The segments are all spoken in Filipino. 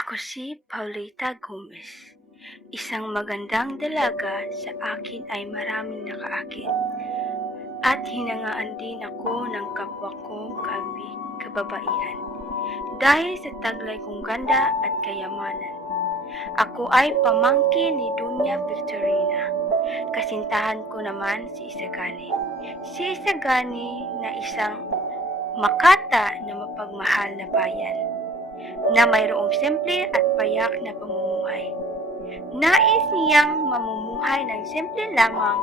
Ako si Paulita Gomez. Isang magandang dalaga sa akin ay maraming nakaakit. At hinangaan din ako ng kapwa kong kababaihan. Dahil sa taglay kong ganda at kayamanan. Ako ay pamangkin ni Dunya Victorina. Kasintahan ko naman si Isagani. Si Isagani na isang makata na mapagmahal na bayan na mayroong simple at payak na pamumuhay. Nais niyang mamumuhay ng simple lamang,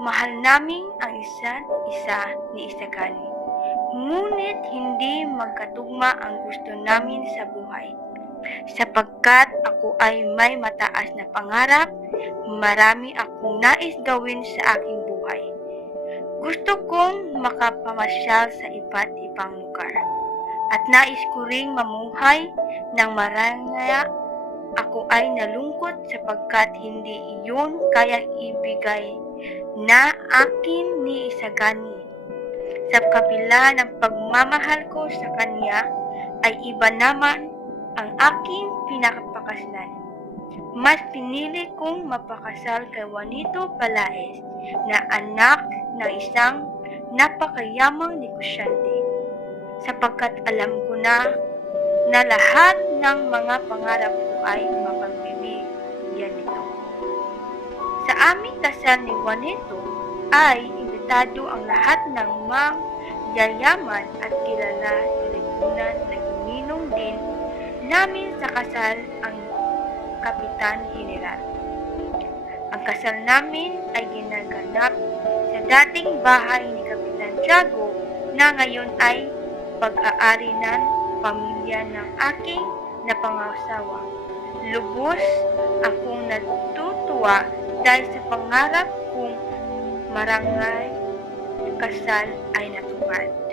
mahal naming ang isa't isa ni Isagani. Ngunit hindi magkatugma ang gusto namin sa buhay. Sapagkat ako ay may mataas na pangarap, marami akong nais gawin sa aking buhay. Gusto kong makapamasyal sa iba't ibang lugar at nais ko ring mamuhay ng marangaya. Ako ay nalungkot sapagkat hindi iyon kayang ibigay na akin ni Isagani. Sa kabila ng pagmamahal ko sa kanya, ay iba naman ang aking pinakapakaslan. Mas pinili kong mapakasal kay Juanito Palaez na anak ng isang napakayamang negosyante sapagkat alam ko na na lahat ng mga pangarap ko ay mapagbibigyan nito. Sa aming kasal ni Juanito ay imbitado ang lahat ng mga yayaman at kilala sa lipunan na ininong din namin sa kasal ang Kapitan General. Ang kasal namin ay ginaganap sa dating bahay ni Kapitan Tiago na ngayon ay pag-aari ng pamilya ng aking napangasawa. Lubos akong natutuwa dahil sa pangarap kong marangay kasal ay natupad.